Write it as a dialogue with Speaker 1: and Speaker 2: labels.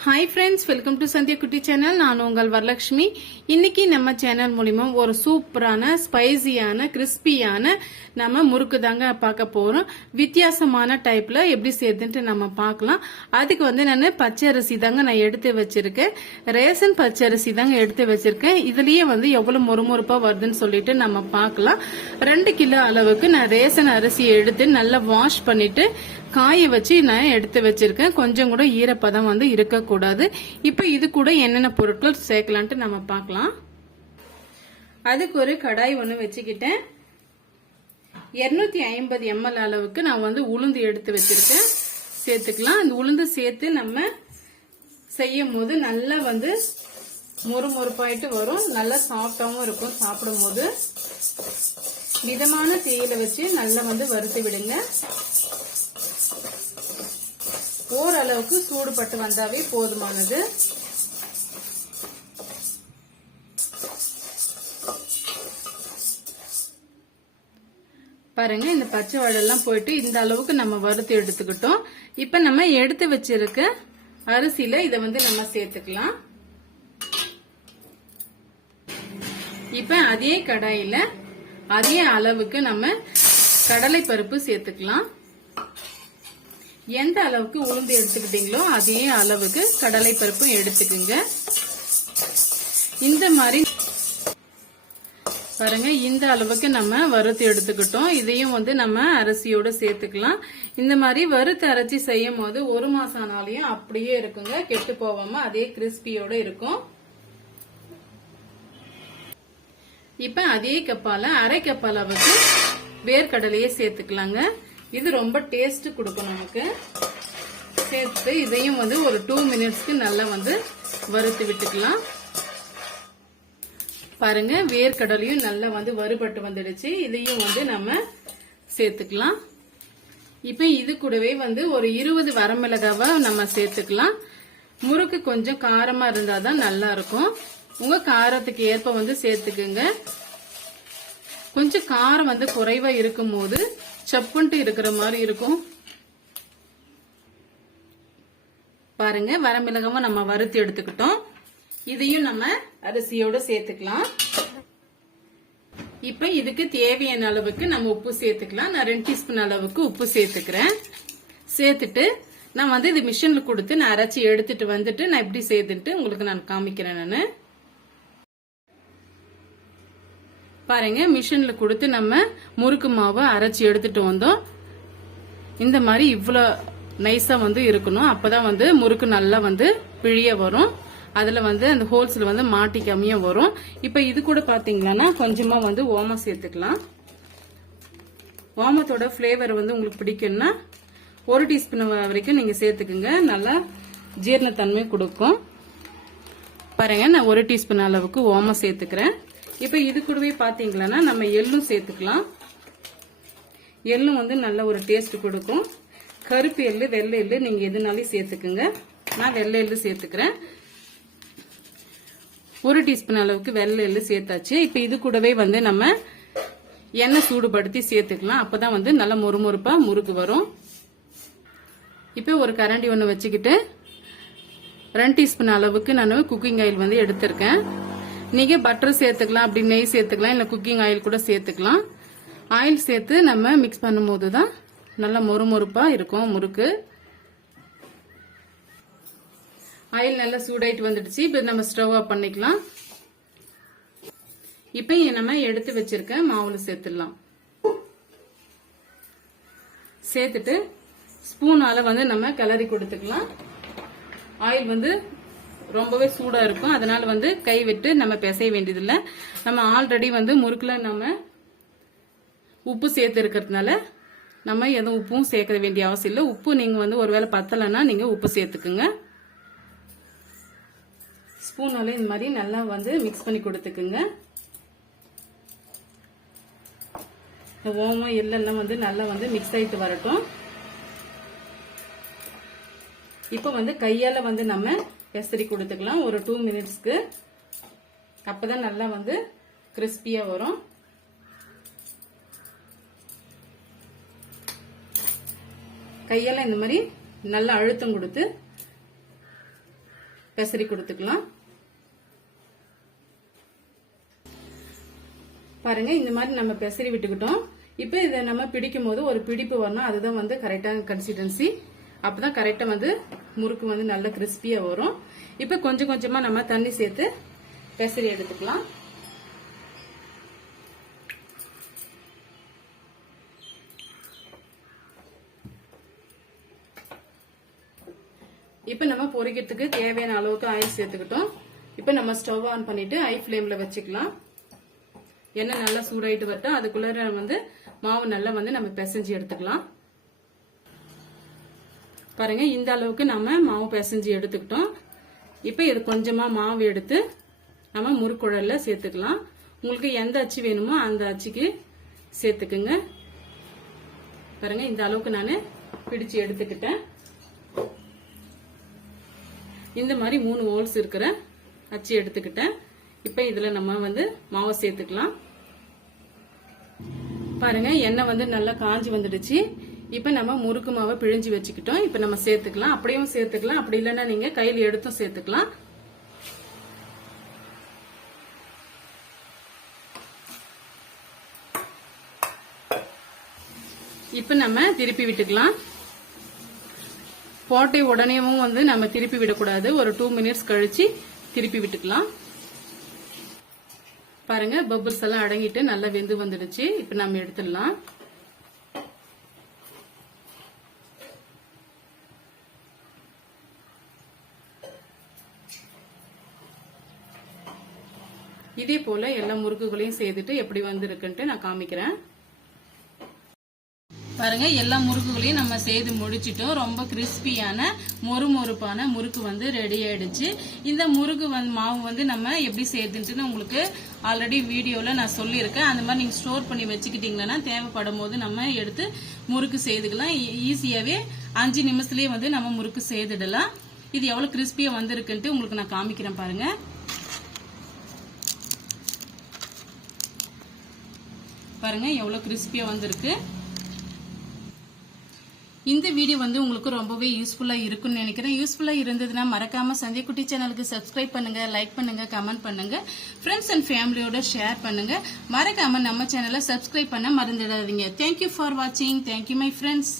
Speaker 1: Hi friends welcome to Sandhya Kutty channel நான் உங்கள் வரலட்சுமி இன்னைக்கு நம்ம சேனல் மூலிமா ஒரு சூப்பரான ஸ்பைசியான கிறிஸ்பியான நம்ம முறுக்கு தாங்க பார்க்க போகிறோம் வித்தியாசமான டைப்பில் எப்படி செய்யுதுன்ட்டு நம்ம பார்க்கலாம் அதுக்கு வந்து நான் பச்சை அரிசி தாங்க நான் எடுத்து வச்சிருக்கேன் ரேசன் பச்சை அரிசி தாங்க எடுத்து வச்சிருக்கேன் இதுலேயே வந்து எவ்வளோ மொறுமொறுப்பாக வருதுன்னு சொல்லிட்டு நம்ம பார்க்கலாம் ரெண்டு கிலோ அளவுக்கு நான் ரேசன் அரிசி எடுத்து நல்லா வாஷ் பண்ணிட்டு காய வச்சு நான் எடுத்து வச்சிருக்கேன். கொஞ்சம் கூட ஈரப்பதம் வந்து இருக்கக்கூடாது. இப்போ இது கூட என்னென்ன பொருட்கள் சேர்க்கலான்ட்டு நம்ம பார்க்கலாம். அதுக்கு ஒரு கடாய் ஒன்று வச்சுக்கிட்டேன். இருநூத்தி ஐம்பது எம்எல் அளவுக்கு நான் வந்து உளுந்து எடுத்து வச்சிருக்கேன். சேர்த்துக்கலாம். அந்த உளுந்து சேர்த்து நம்ம செய்யும் போது நல்லா வந்து மொறுமொறுப்பாயிட்டு வரும். நல்லா சாஃப்டாகவும் இருக்கும் சாப்பிடும் போது மிதமான தேயில வச்சு நல்லா வந்து வறுத்து விடுங்க. ஓரளவுக்கு சூடுபட்டு வந்தாவே போதுமானது. பாருங்க இந்த பச்சை வாடெல்லாம் போயிட்டு இந்த அளவுக்கு நம்ம வறுத்து எடுத்துக்கிட்டோம். இப்ப நம்ம எடுத்து வச்சிருக்க அரிசியில இத வந்து நம்ம சேர்த்துக்கலாம். இப்ப அதே கடாயில அதே அளவுக்கு நம்ம கடலை பருப்பு சேர்த்துக்கலாம். எந்த அளவுக்கு உளுந்து எடுத்துக்கிட்டீங்களோ அதே அளவுக்கு கடலை பருப்பும் எடுத்துக்குங்க. இந்த மாதிரி பாருங்க இந்த அளவுக்கு நம்ம வறுத்து எடுத்துக்கிட்டோம். இதையும் வந்து நம்ம அரிசியோட சேர்த்துக்கலாம். இந்த மாதிரி வறுத்து அரைச்சி செய்யும் போது ஒரு மாசம் ஆனாலையும் அப்படியே இருக்குங்க. கெட்டு போகாம அதே கிறிஸ்பியோட இருக்கும். இப்ப அதே கப்பால அரை கப் அளவுக்கு வேர்க்கடலையே சேர்த்துக்கலாங்க. இது ரொம்ப டேஸ்ட் கொடுக்கும் நமக்கு. சேர்த்து இதையும் வந்து ஒரு டூ மினிட்ஸ்க்கு நல்லா வந்து வறுத்து விட்டுக்கலாம். பாருங்க வேர்க்கடலையும் நல்லா வந்து வறுபட்டு வந்துடுச்சு. இதையும் வந்து நம்ம சேர்த்துக்கலாம். இப்ப இது கூடவே வந்து ஒரு இருபது வரமிளகாவை நம்ம சேர்த்துக்கலாம். முறுக்கு கொஞ்சம் காரமா இருந்தாதான் நல்லா இருக்கும். உங்க காரத்துக்கு ஏற்ப வந்து சேர்த்துக்குங்க. கொஞ்சம் காரம் வந்து குறைவா இருக்கும் போது சப்புன்ட்டு இருக்கிற மாதிரி இருக்கும். பாருங்க வரமிளகாவும் நம்ம வறுத்து எடுத்துக்கிட்டோம். இதையும் நம்ம அரிசியோட சேர்த்துக்கலாம். இப்ப இதுக்கு தேவையான அளவுக்கு நம்ம உப்பு சேர்த்துக்கலாம். நான் ரெண்டு டீஸ்பூன் அளவுக்கு உப்பு சேர்த்துக்கிறேன். சேர்த்துட்டு நான் வந்து இது மிஷின்ல கொடுத்து நான் அரைச்சி எடுத்துட்டு வந்துட்டு நான் எப்படி சேர்த்துட்டு உங்களுக்கு நான் காமிக்கிறேன் நான். பாருங்க மிஷின்ல கொடுத்து நம்ம முறுக்கு மாவை அரைச்சி எடுத்துட்டு வந்தோம். இந்த மாதிரி இவ்வளோ நைஸா வந்து இருக்கணும். அப்போதான் வந்து முறுக்கு நல்லா வந்து பிழிய வரும். அதுல வந்து அந்த ஹோல்ஸ்ல வந்து மாட்டி கம்மியாக வரும். இப்ப இது கூட பாத்தீங்கன்னா கொஞ்சமா வந்து ஓமம் சேர்த்துக்கலாம். ஓமத்தோட ஃப்ளேவர் வந்து உங்களுக்கு பிடிக்கும்னா ஒரு டீஸ்பூன் வரைக்கும் நீங்க சேர்த்துக்குங்க. நல்லா ஜீரணத்தன்மை கொடுக்கும். பாருங்க நான் ஒரு டீஸ்பூன் அளவுக்கு ஓமம் சேர்த்துக்கிறேன். இப்போ இது கூடவே பார்த்தீங்களன்னா நம்ம எள்ளும் சேர்த்துக்கலாம். எள்ளும் வந்து நல்ல ஒரு டேஸ்ட் கொடுக்கும். கருப்பு எள்ளு வெள்ளை எள்ளு நீங்கள் எதுனாலும் சேர்த்துக்குங்க. நான் வெள்ளை எள்ளு சேர்த்துக்கிறேன். ஒரு டீஸ்பூன் அளவுக்கு வெள்ளை எள்ளு சேர்த்தாச்சு. இப்போ இது கூடவே வந்து நம்ம எண்ணெய் சூடுபடுத்தி சேர்த்துக்கலாம். அப்போ தான் வந்து நல்ல மொறுமொறுப்பாக முறுக்கு வரும். இப்போ ஒரு கரண்டி ஒன்று வச்சுக்கிட்டு ரெண்டு டீஸ்பூன் அளவுக்கு நான் குக்கிங் ஆயில் வந்து எடுத்திருக்கேன். இன்றைக்கி பட்டர் சேர்த்துக்கலாம் அப்படி நெய் சேர்த்துக்கலாம் இல்ல குக்கிங் ஆயில் கூட சேர்த்துக்கலாம். ஆயில் சேர்த்து நம்ம மிக்ஸ் பண்ணும்போது தான் நல்லா மொறுமொறுப்பா இருக்கும் முறுக்கு. ஆயில் நல்லா சூடாயிட்டு வந்துடுச்சு. இப்போ நம்ம ஸ்டவ் ஆஃப் பண்ணிக்கலாம். இப்போ நம்ம எடுத்து வச்சிருக்க மாவுல சேர்த்துடலாம். சேர்த்துட்டு ஸ்பூனால வந்து நம்ம கிளறி கொடுத்துக்கலாம். ஆயில் வந்து ரொம்பவே சூடாக இருக்கும். அதனால் வந்து கை விட்டு நம்ம பிசைய வேண்டியதில்லை. நம்ம ஆல்ரெடி வந்து முறுக்கில் நம்ம உப்பு சேர்த்து இருக்கிறதுனால நம்ம எதுவும் உப்பும் சேர்க்க வேண்டிய அவசியம் இல்லை. உப்பு நீங்கள் வந்து ஒருவேளை பத்தலைன்னா நீங்கள் உப்பு சேர்த்துக்குங்க. ஸ்பூனால இந்த மாதிரி நல்லா வந்து மிக்ஸ் பண்ணி கொடுத்துக்குங்க. ஓமம் எல்லாம் வந்து நல்லா வந்து மிக்ஸ் ஆகிட்டு வரட்டும். இப்போ வந்து கையால் வந்து நம்ம பெசரி கொடுத்துக்கலாம். ஒரு டூ மினிட்ஸ்க்கு அப்பதான் நல்லா வந்து கிறிஸ்பியாக வரும். கையெல்லாம் இந்த மாதிரி நல்லா அழுத்தம் கொடுத்து பெசரி கொடுத்துக்கலாம். பாருங்க இந்த மாதிரி நம்ம பெசரி விட்டுக்கிட்டோம். இப்போ இதை நம்ம பிடிக்கும் போது ஒரு பிடிப்பு வரணும். அதுதான் வந்து கரெக்டான கன்சிஸ்டன்சி அப்பதான் கரெக்டாக வந்து முறுக்கு வந்து நல்ல கிறிஸ்பியாக வரும். இப்போ கொஞ்சம் கொஞ்சமாக நம்ம தண்ணி சேர்த்து பெசரி எடுத்துக்கலாம். இப்போ நம்ம பொறிக்கிறதுக்கு தேவையான அளவுக்கு ஆயில் சேர்த்துக்கிட்டோம். இப்போ நம்ம ஸ்டவ் ஆன் பண்ணிட்டு ஹை ஃப்ளேமில் வச்சுக்கலாம். எண்ணெய் நல்லா சூடாயிட்டு வரட்டும். அதுக்குள்ள வந்து மாவு நல்லா வந்து நம்ம பிசைஞ்சு எடுத்துக்கலாம். பாருங்க இந்த அளவுக்கு நம்ம மாவு பிசைஞ்சு எடுத்துக்கிட்டோம். இப்போ இது கொஞ்சமாக மாவு எடுத்து நம்ம முறுக்குழல்ல சேர்த்துக்கலாம். உங்களுக்கு எந்த அச்சு வேணுமோ அந்த அச்சுக்கு சேர்த்துக்குங்க. பாருங்க இந்த அளவுக்கு நான் பிடிச்சு எடுத்துக்கிட்டேன். இந்த மாதிரி மூணு ஹோல்ஸ் இருக்கிற அச்சு எடுத்துக்கிட்டேன். இப்போ இதில் நம்ம வந்து மாவை சேர்த்துக்கலாம். பாருங்க எண்ணெய் வந்து நல்லா காஞ்சி வந்துடுச்சு. இப்போ நம்ம முறுக்கு மாவை பிழிஞ்சு வச்சுக்கிட்டோம். இப்போ நம்ம சேர்த்துக்கலாம். அப்படியும் சேர்த்துக்கலாம். அப்படி இல்லைன்னா நீங்க கையில் எடுத்தும் சேர்த்துக்கலாம். இப்போ நம்ம திருப்பி விட்டுக்கலாம். போட்டை உடனேவும் வந்து நம்ம திருப்பி விடக்கூடாது. ஒரு டூ மினிட்ஸ் கழிச்சு திருப்பி விட்டுக்கலாம். பாருங்க பபுள்ஸ் எல்லாம் அடங்கிட்டு நல்லா வெந்து வந்துடுச்சு. இப்ப நம்ம எடுத்துடலாம். இதே போல எல்லா முறுக்குகளையும் செய்துட்டு எப்படி வந்திருக்குன்ட்டு நான் காமிக்கிறேன். பாருங்க எல்லா முறுக்குகளையும் நம்ம செய்து முடிச்சிட்டோம். ரொம்ப கிறிஸ்பியான மொறு மொறுப்பான முறுக்கு வந்து ரெடி ஆயிடுச்சு. இந்த முறுக்கு வந்து மாவு வந்து நம்ம எப்படி செய்யுதுன்ட்டு உங்களுக்கு ஆல்ரெடி வீடியோல நான் சொல்லியிருக்கேன். அந்த மாதிரி நீங்க ஸ்டோர் பண்ணி வச்சுக்கிட்டீங்கன்னா தேவைப்படும் போது நம்ம எடுத்து முறுக்கு செய்துக்கலாம். ஈஸியாவே அஞ்சு நிமிஷத்துலயே வந்து நம்ம முறுக்கு செய்துடலாம். இது எவ்வளவு கிறிஸ்பியா வந்திருக்குன்ட்டு உங்களுக்கு நான் காமிக்கிறேன் பாருங்க. பாருங்க எவ்வளவு கிறிஸ்பியா வந்திருக்கு. இந்த வீடியோ வந்து உங்களுக்கு ரொம்பவே யூஸ்ஃபுல்லா இருக்கும்னு நினைக்கிறேன். யூஸ்ஃபுல்லா இருந்ததுன்னா மறக்காம சந்தைக்குட்டி சேனலுக்கு சப்ஸ்கிரைப் பண்ணுங்க லைக் பண்ணுங்க கமெண்ட் பண்ணுங்க. ஃப்ரெண்ட்ஸ் அண்ட் ஃபேமிலியோட ஷேர் பண்ணுங்க. மறக்காம நம்ம சேனலை சப்ஸ்கிரைப் பண்ண மறந்துடாதீங்க. தேங்க்யூ ஃபார் வாட்சிங் தேங்க்யூ மை ஃப்ரெண்ட்ஸ்